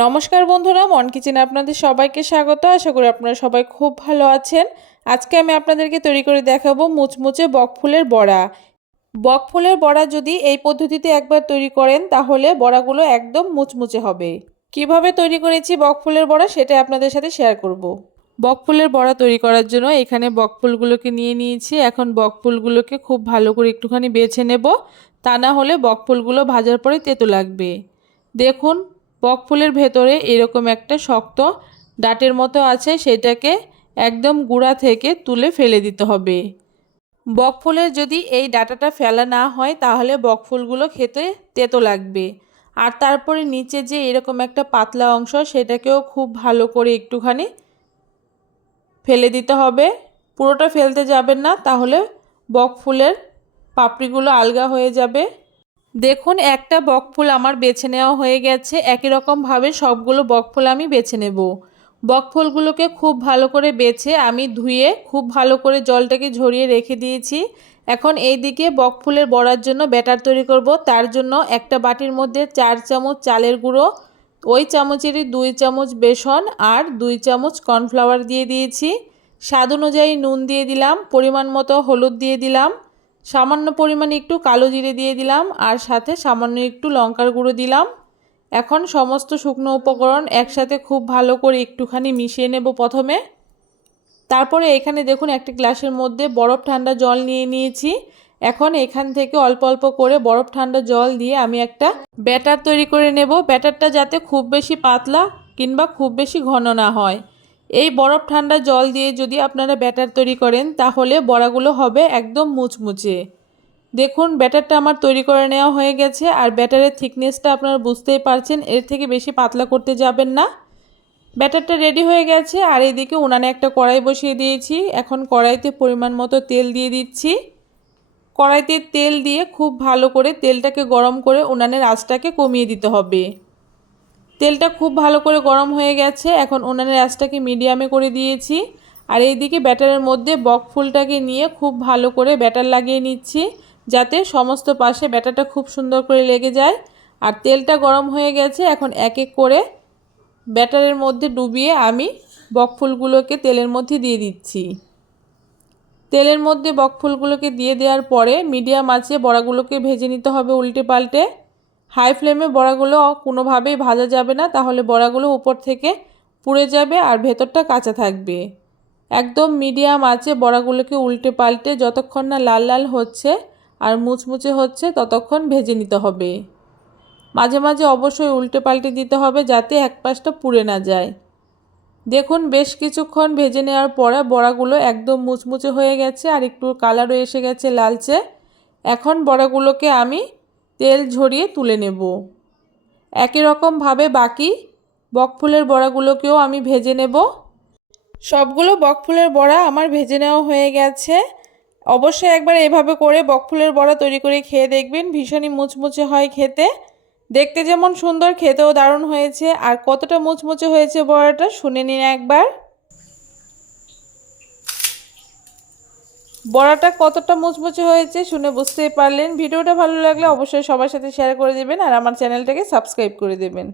নমস্কার বন্ধুরা, মন কিচেনে আপনাদের সবাইকে স্বাগত। আশা করি আপনারা সবাই খুব ভালো আছেন। আজকে আমি আপনাদেরকে তৈরি করে দেখাবো মুচমুচে বকফুলের বড়া। বকফুলের বড়া যদি এই পদ্ধতিতে একবার তৈরি করেন, তাহলে বড়াগুলো একদম মুচমুচে হবে। কীভাবে তৈরি করেছি বকফুলের বড়া সেটা আপনাদের সাথে শেয়ার করব। বকফুলের বড়া তৈরি করার জন্য এখানে বকফুলগুলোকে নিয়ে নিয়েছি। এখন বকফুলগুলোকে খুব ভালো করে একটুখানি বেছে নেব। তা না হলে বকফুলগুলো ভাজার পরে তেতো লাগবে। দেখুন বকফুলের ভেতরে এরকম একটা শক্ত ডাটের মতো আছে, সেটাকে একদম গুঁড়া থেকে তুলে ফেলে দিতে হবে। বকফুলের যদি এই ডাটাটা ফেলা না হয়, তাহলে বকফুলগুলো খেতে তেতো লাগবে। আর তারপরে নিচে যে এরকম একটা পাতলা অংশ, সেটাকেও খুব ভালো করে একটুখানি ফেলে দিতে হবে। পুরোটা ফেলতে যাবেন না, তাহলে বকফুলের পাপড়িগুলো আলগা হয়ে যাবে। দেখুন, একটা বকফুল আমার বেছে নেওয়া হয়ে গেছে। একই রকমভাবে সবগুলো বকফুল আমি বেছে নেব। বকফুলগুলোকে খুব ভালো করে বেছে আমি ধুয়ে খুব ভালো করে জলটাকে ঝরিয়ে রেখে দিয়েছি। এখন এই দিকে বকফুলের বড়ার জন্য ব্যাটার তৈরি করব। তার জন্য একটা বাটির মধ্যে চার চামচ চালের গুঁড়ো, ওই চামচেরই দুই চামচ বেসন আর দুই চামচ কর্নফ্লাওয়ার দিয়ে দিয়েছি। স্বাদ অনুযায়ী নুন দিয়ে দিলাম, পরিমাণ মতো হলুদ দিয়ে দিলাম। সামান্য পরিমাণে একটু কালো জিরে দিয়ে দিলাম আর সাথে সামান্য একটু লঙ্কার গুঁড়ো দিলাম। এখন সমস্ত শুকনো উপকরণ একসাথে খুব ভালো করে একটুখানি মিশিয়ে নেব প্রথমে। তারপরে এখানে দেখুন একটা গ্লাসের মধ্যে বরফ ঠান্ডা জল নিয়ে নিয়েছি। এখন এখান থেকে অল্প অল্প করে বরফ ঠান্ডা জল দিয়ে আমি একটা ব্যাটার তৈরি করে নেব। ব্যাটারটা যাতে খুব বেশি পাতলা কিংবা খুব বেশি ঘন না হয়। এই বরফ ঠান্ডা জল দিয়ে যদি আপনারা ব্যাটার তৈরি করেন, তাহলে বড়াগুলো হবে একদম মুচমুচে। দেখুন, ব্যাটারটা আমার তৈরি করে নেওয়া হয়ে গেছে, আর ব্যাটারের থিকনেসটা আপনারা বুঝতেই পারছেন, এর থেকে বেশি পাতলা করতে যাবেন না। ব্যাটারটা রেডি হয়ে গেছে, আর এদিকে উনানে একটা কড়াই বসিয়ে দিয়েছি। এখন কড়াইতে পরিমাণ মতো তেল দিয়ে দিচ্ছি। কড়াইতে তেল দিয়ে খুব ভালো করে তেলটাকে গরম করে উনানের আঁচটাকে কমিয়ে দিতে হবে। তেলটা খুব ভালো করে গরম হয়ে গেছে। এখন উনানের আঁচটাকে মিডিয়ামে করে দিয়েছি। আর এইদিকে ব্যাটারের মধ্যে বক ফুলটাকে নিয়ে খুব ভালো করে ব্যাটার লাগিয়ে নিচ্ছি, যাতে সমস্ত পাশে ব্যাটারটা খুব সুন্দর করে লেগে যায়। আর তেলটা গরম হয়ে গেছে, এখন এক এক করে ব্যাটারের মধ্যে ডুবিয়ে আমি বকফুলগুলোকে তেলের মধ্যে দিয়ে দিচ্ছি। তেলের মধ্যে বকফুলগুলোকে দিয়ে দেওয়ার পরে মিডিয়াম আঁচে বড়াগুলোকে ভেজে নিতে হবে উল্টে পাল্টে। হাই ফ্লেমে বড়াগুলো কোনোভাবেই ভাজা যাবে না, তাহলে বড়াগুলো উপর থেকে পুড়ে যাবে আর ভেতরটা কাঁচা থাকবে। একদম মিডিয়াম আছে, বড়াগুলোকে উল্টে পাল্টে যতক্ষণ না লাল লাল হচ্ছে আর মুচমুচে হচ্ছে, ততক্ষণ ভেজে নিতে হবে। মাঝে মাঝে অবশ্যই উল্টে পাল্টে দিতে হবে যাতে এক পাশটা পুড়ে না যায়। দেখুন, বেশ কিছুক্ষণ ভেজে নেওয়ার পরে বড়াগুলো একদম মুচমুচে হয়ে গেছে আর একটু কালারও এসে গেছে লালচে। এখন বড়াগুলোকে আমি তেল ঝরিয়ে তুলে নেব। একই রকমভাবে বাকি বকফুলের বড়াগুলোকেও আমি ভেজে নেব। সবগুলো বকফুলের বড়া আমার ভেজে নেওয়া হয়ে গেছে। অবশ্যই একবার এভাবে করে বকফুলের বড়া তৈরি করে খেয়ে দেখবেন, ভীষণই মুচমুচে হয় খেতে। দেখতে যেমন সুন্দর, খেতেও দারুণ হয়েছে। আর কতটা মুচমুচে হয়েছে বড়াটা শুনে নিন একবার। বড়াটা কতটা মুচমুচে হয়েছে শুনে বুঝতেই পারলেন। ভিডিওটা ভালো লাগলে অবশ্যই সবার সাথে শেয়ার করে দেবেন আর আমার চ্যানেলটাকে সাবস্ক্রাইব করে দেবেন।